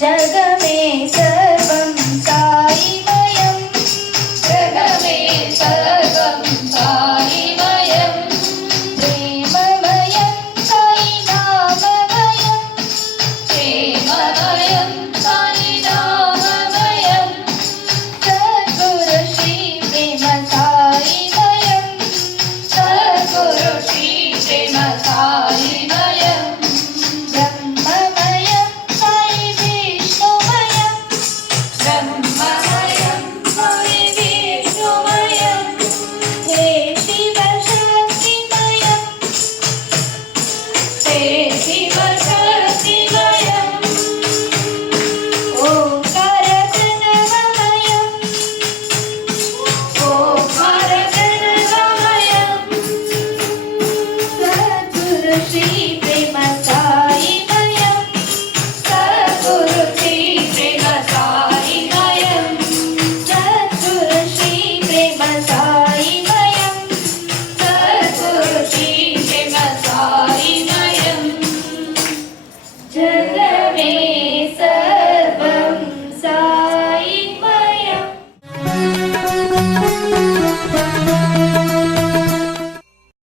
जगमे सर्वं साईमयं जगमे सर्वं साईमयं प्रेममयं साईनाममयं प्रेममयं साईनाममयं सद्गुरु श्री प्रेम साईमयं सद्गुरु श्री प्रेम साईमयं ब्रह्ममयं साई विष्णुमयं ब्रह्ममयं साई विष्णुमयं हे शिव शक्तिमयं हे शिव शक्तिमयं ओंकार प्रणवमयं ओंकार प्रणवमयं सद्गुरु श्री प्रेम साईमयं सद्गुरु श्री प्रेम साईमयं सद्गुरु श्री प्रेम साईमयं सद्गुरु श्री प्रेम साईमयं जगमे